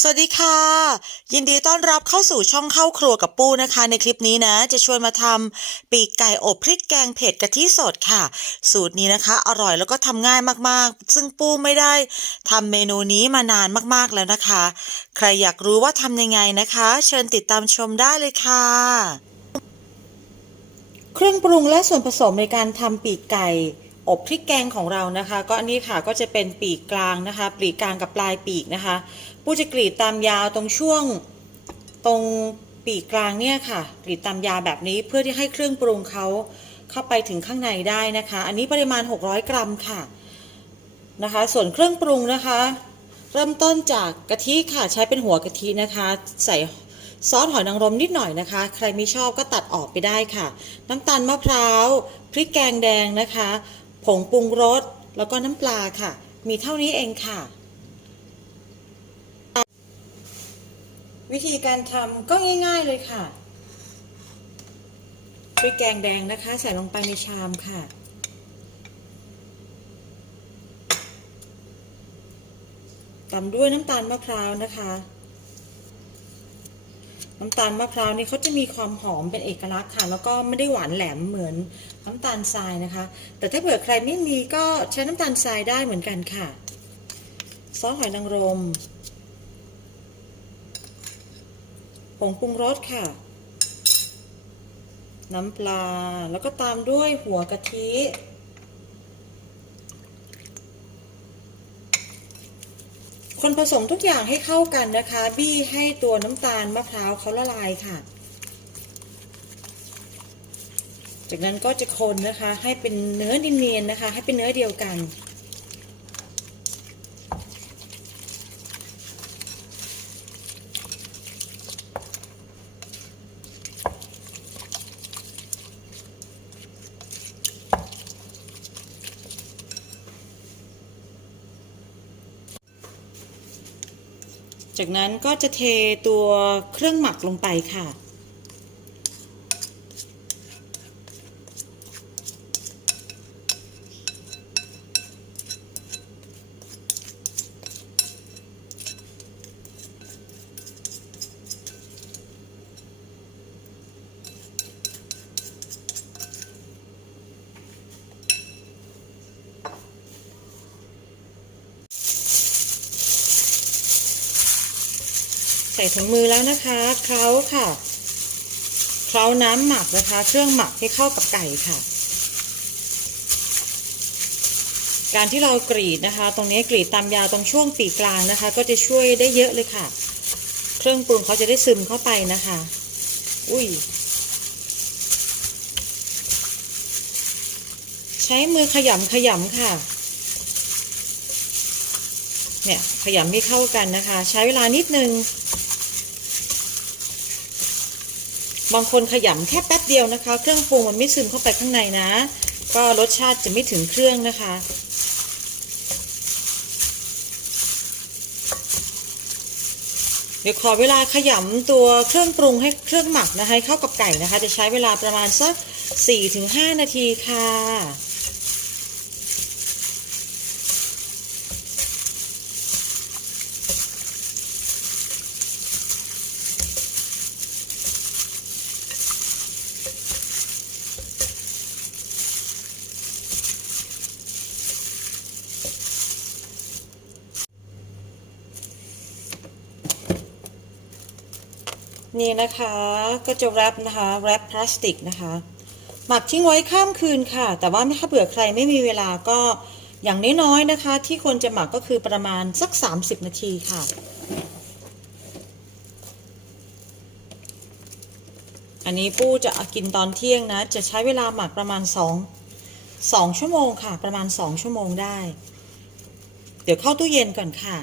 สวัสดีค่ะ ยินดีต้อนรับเข้าสู่ช่องเข้าครัวกับปูนะคะ ในคลิปนี้นะ จะชวนมาทำปีกไก่อบพริกแกงเผ็ดกะทิสดค่ะ สูตรนี้นะคะ อร่อยแล้วก็ทำง่ายมากๆ ซึ่งปูไม่ได้ทำเมนูนี้มานานมากๆแล้วนะคะ ใครอยากรู้ว่าทำยังไงนะคะ เชิญติดตามชมได้เลยค่ะ เครื่องปรุงและส่วนผสมในการทำปีกไก่ อบพริกแกงของเรานะคะ ก็อันนี้ค่ะก็จะเป็นปีกกลางนะคะ ปีกกลางกับปลายปีกนะคะปูจะกรีดตามยาวตรงช่วงตรงปีกกลางเนี่ยค่ะกรีดตามยาวแบบนี้เพื่อที่ให้เครื่องปรุงเขาเข้าไปถึงข้างในได้นะคะ อันนี้ปริมาณ 600 กรัมค่ะนะคะ ส่วนเครื่องปรุงนะคะ เริ่มต้นจากกะทิค่ะใช้เป็นหัวกะทินะคะ ใส่ซอสหอยนางรมนิดหน่อยนะคะ ใครไม่ชอบก็ตัดออกไปได้ค่ะ น้ำตาลมะพร้าวพริกแกงแดงนะคะ ผงปรุงรส แล้วก็น้ำปลาค่ะ มีเท่านี้เองค่ะ วิธีการทำก็ง่าย ๆเลยค่ะพริกแกงแดงนะคะ ใส่ลงไปในชามค่ะตามด้วยน้ำตาลมะพร้าวนะคะ น้ำตาลมะพร้าวนี่เขาจะมีความหอมเป็นเอกลักษณ์ค่ะ แล้วก็ไม่ได้หวานแหลมเหมือนน้ำตาลทรายนะคะ แต่ถ้าเผื่อใครไม่มีก็ใช้น้ำตาลทรายได้เหมือนกันค่ะ ซอสหอยนางรมผงปรุงรสค่ะ น้ำปลา แล้วก็ตามด้วยหัวกะทิ คนผสมทุกอย่างให้เข้ากันนะคะ บี้ให้ตัวน้ำตาลมะพร้าวเขาละลายค่ะ จากนั้นก็จะคนนะคะ ให้เป็นเนื้อเนียนๆนะคะ ให้เป็นเนื้อเดียวกัน จากนั้นก็จะเทตัวเครื่องหมักลงไปค่ะ ใส่ถุงมือแล้วนะคะเคล้าค่ะเคล้าน้ำหมักนะคะ เครื่องหมักให้เข้ากับไก่ค่ะ การที่เรากรีดนะคะ ตรงนี้กรีดตามยาวตรงช่วงปีกกลางนะคะ ก็จะช่วยได้เยอะเลยค่ะ เครื่องปรุงเขาจะได้ซึมเข้าไปนะคะ อุ้ยใช้มือขยำขยำค่ะ เนี่ยขยำให้เข้ากันนะคะ ใช้เวลานิดนึง บางคนขยำแค่แป๊บเดียวนะคะ เครื่องปรุงมันไม่ซึมเข้าไปข้างในนะ ก็รสชาติจะไม่ถึงเครื่องนะคะเดี๋ยวขอเวลาขยำตัวเครื่องปรุงให้เครื่องหมักนะคะเข้ากับไก่นะคะ จะใช้เวลาประมาณสัก 4-5 นาทีค่ะ นี่นะคะก็จะแรปนะคะแรปพลาสติกนะคะ หมักทิ้งไว้ข้ามคืนค่ะ แต่ว่าถ้าเผื่อใครไม่มีเวลาก็อย่างน้อยๆนะคะ ที่ควรจะหมักก็คือประมาณสัก 30 นาทีค่ะ อันนี้ปู้จะกินตอนเที่ยงนะ จะใช้เวลาหมักประมาณ 2 2 ชั่วโมงค่ะ ประมาณ 2 ชั่วโมงได้ เดี๋ยวเข้าตู้เย็นก่อนค่ะ